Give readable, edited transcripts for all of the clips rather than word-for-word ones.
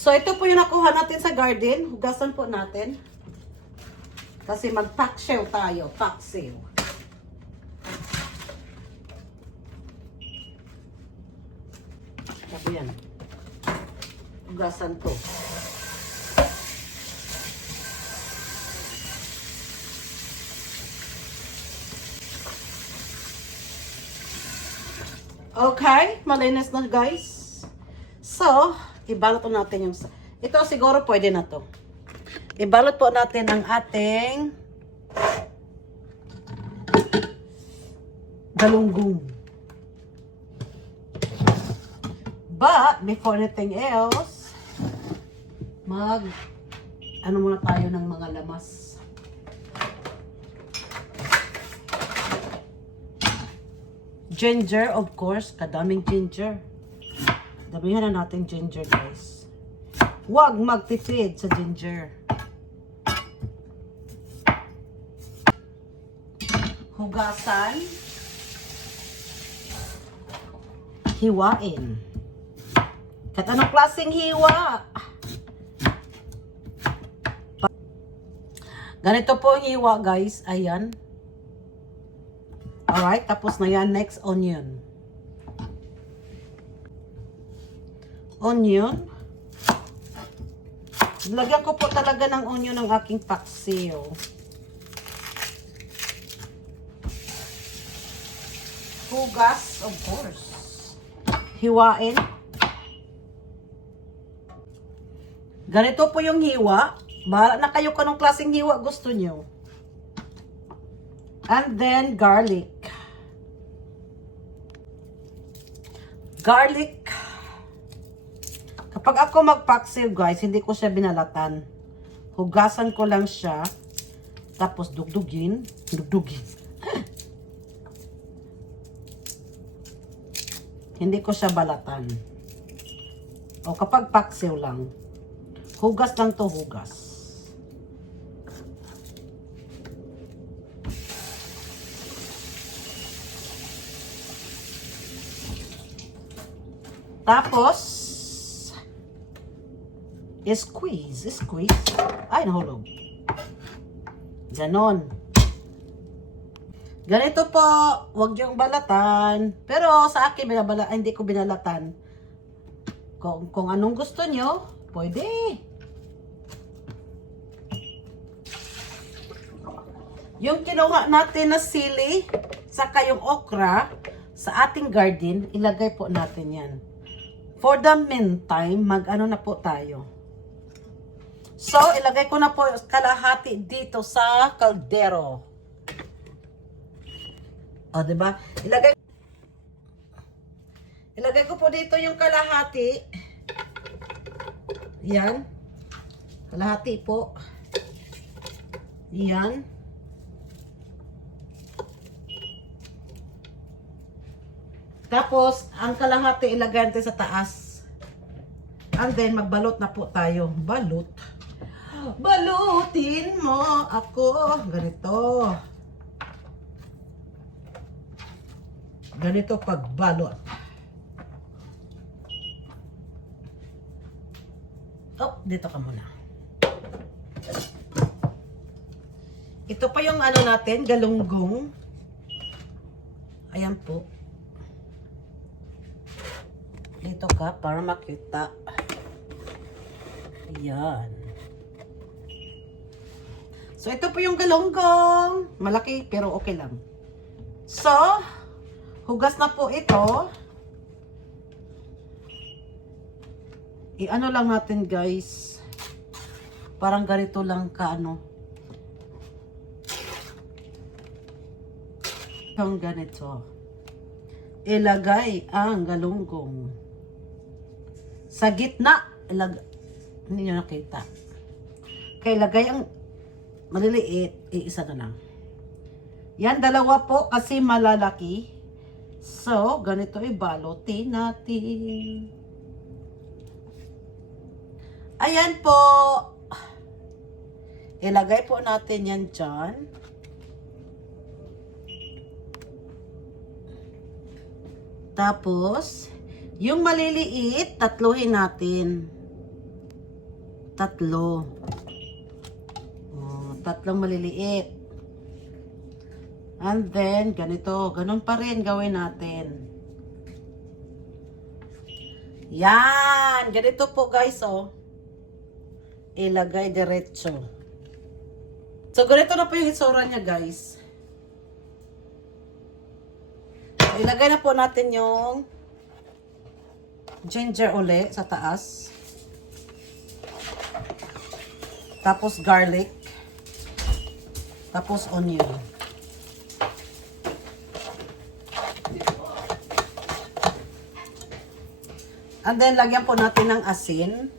So, ito po yung nakuha natin sa garden. Hugasan po natin. Kasi mag-paksiw tayo. Paksiw. Sabi yan. Hugasan to. Okay, malinis na guys. So, ibalot po natin yung... Ito siguro pwede na to. Ibalot po natin ang ating galunggong. But, before anything else, ano muna tayo ng mga lamas. Ginger, of course. Kadaming ginger. Damihan na natin ginger, guys. Huwag magtipid sa ginger. Hugasan. Hiwain. Kahit anong klaseng hiwa. Ganito po ang hiwa, guys. Ayan. Alright, tapos na yan. Next, onion. Onion. Lagyan ko po talaga ng onion ng aking paksiw. Hugas, of course. Hiwain. Ganito po yung hiwa. Bahala na kayo kung anong klaseng hiwa gusto nyo. And then, garlic. Garlic. Kapag ako magpaksiw, guys, hindi ko siya binalatan. Hugasan ko lang siya. Tapos, dugdugin. Dugdugin. Hindi ko siya balatan. O, kapag paksiw lang. Hugas lang to, hugas. Tapos, squeeze. Ay, nahulog. Ganon. Ganito po, huwag niyong balatan. Pero sa akin, hindi ko binalatan. Kung anong gusto niyo, pwede. Yung kinuha natin na sili, saka yung okra, sa ating garden, ilagay po natin yan. For the meantime, mag-ano na po tayo. So, ilagay ko na po kalahati dito sa kaldero. O, diba? Ilagay ko po dito yung kalahati. Yan. Kalahati po. Yan. Tapos, ang kalahati ilagay natin sa taas. And then, magbalot na po tayo. Balot. Balutin mo ako. Ganito. Ganito pagbalot. Oh, dito ka muna. Ito pa yung ano natin, galunggong. Ayan po. Dito ka para makita. Ayan. So, ito po yung galunggong. Malaki pero okay lang. So, hugas na po ito. I-ano lang natin guys. Parang ganito lang kaano. Itong ganito. Ilagay ang galunggong. Sa gitna. Hindi nyo nakita. Kaya ilagay ang maliliit. Iisa na lang. Yan, dalawa po kasi malalaki. So, ganito ibalotin natin. Ayan po. Ilagay po natin yan dyan. Tapos, yung maliliit, tatluhin natin. Tatlo. Oh, tatlong maliliit. And then, ganito. Ganun pa rin gawin natin. Yan! Ganito po guys, oh. Ilagay diretso. So, ganito na po yung itsura niya, guys. Ilagay na po natin yung ginger uli sa taas. Tapos garlic. Tapos onion. And then, lagyan po natin ng asin.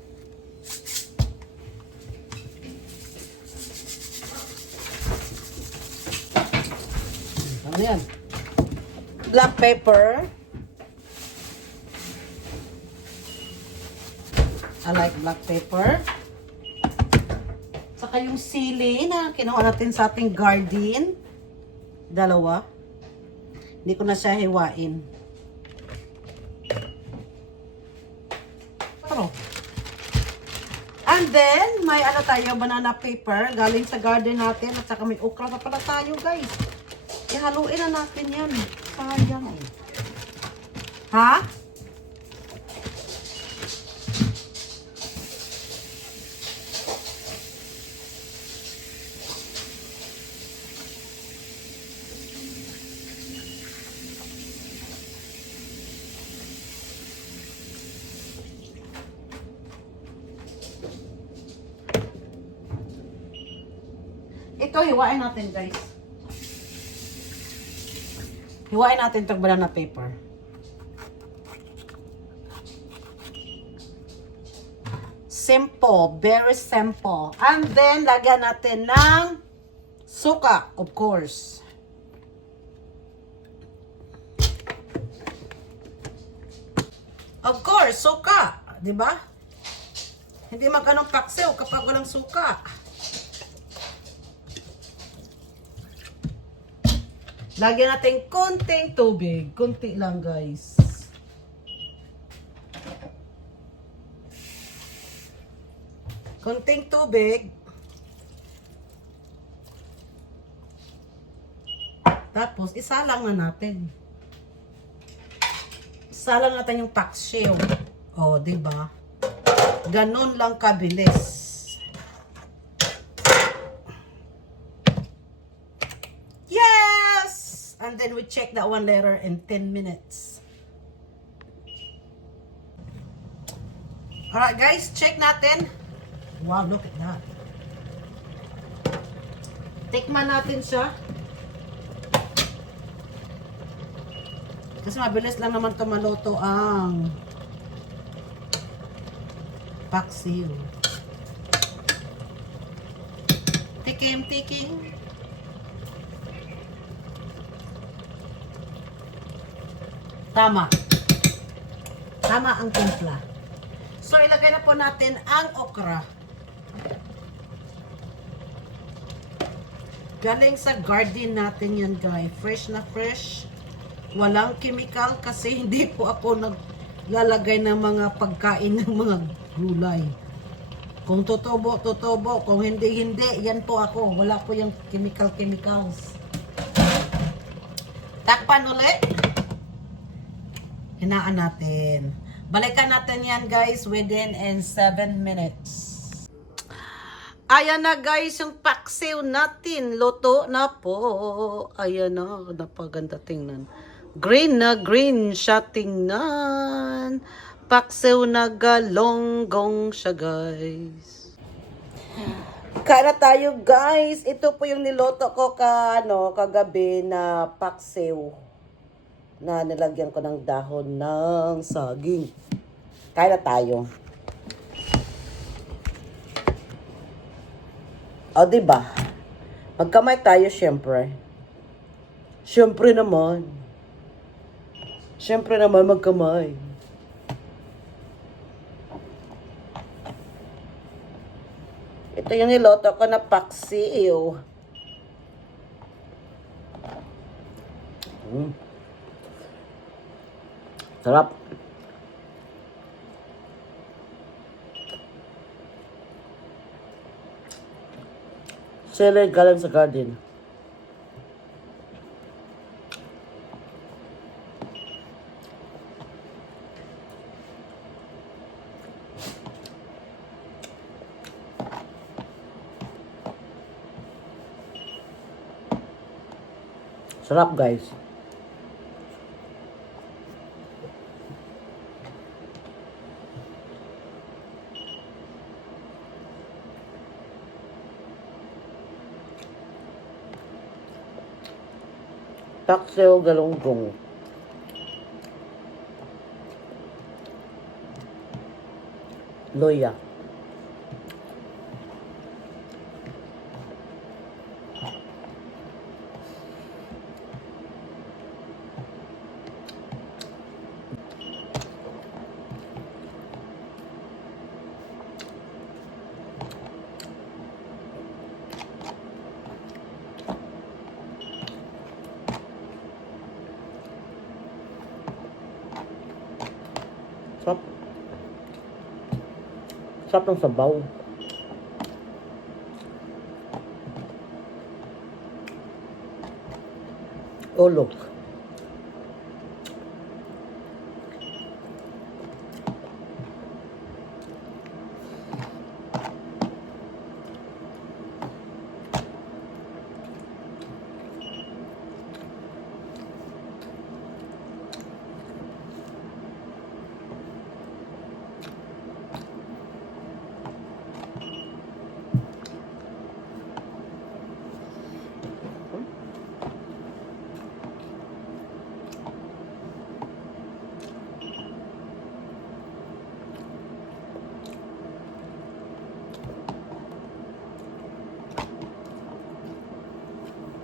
Ano yan? Black pepper. I like black pepper. Saka yung sili na kinuha natin sa ating garden. Dalawa. Hindi ko na siya hiwain. And then, may ano tayo, banana paper. Galing sa garden natin. At saka may okra pa pala tayo, guys. Ihaluin na natin yan. Sayang eh. Ha? Ito, hiwain natin, guys. Hiwain natin itong banana paper. Simple. Very simple. And then, lagyan natin ng suka, of course. Of course, suka. Diba? Hindi magkanong paksiw kapag walang suka. Lagyan natin konting tubig. Konti lang, guys. Konting tubig. Tapos, isalang na natin. Isalang natin yung paksiw. O, diba? Ganun lang kabilis. And then we check that one later in 10 minutes. Alright guys, check natin. Wow, look at that. Tikman natin siya. Kasi mabilis lang naman ito maluto ang paksiw. Tikim, tikim. Tama. Tama ang timpla. So, ilagay na po natin ang okra. Galing sa garden natin yan, guys. Fresh na fresh. Walang chemical kasi hindi po ako naglalagay ng mga pagkain ng mga gulay. Kung tutubo, tutubo. Kung hindi, hindi. Yan po ako. Wala po yung chemicals. Takpan ulit. Hinaan natin. Balikan natin yan, guys, within 7 minutes. Ayan na, guys, yung paksiw natin. Luto na po. Ayan na, napaganda tingnan. Green na green siya tingnan. Paksiw na galonggong siya, guys. Kain na tayo, guys. Ito po yung niloto ko kagabi na paksiw. Na nilagyan ko ng dahon ng saging. Kain na tayo. O, diba? Magkamay tayo, syempre. Syempre naman. Syempre naman, magkamay. Ito yung niloto ko na paksiw. Sarap. sili galing sa garden. Sarap, guys. Paksiw galunggong. Loya. Sarap. Sarap ng sabaw. Oh, look.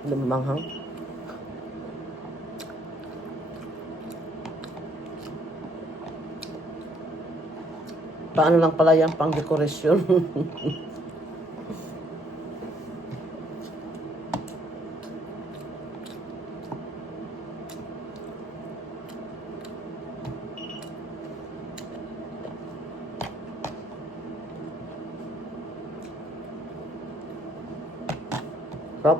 Lumanghang. Paano lang pala yan pang dekorasyon. Sarap.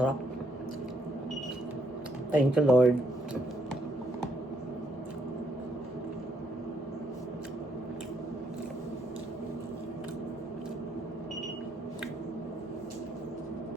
Sarap. Thank you, Lord.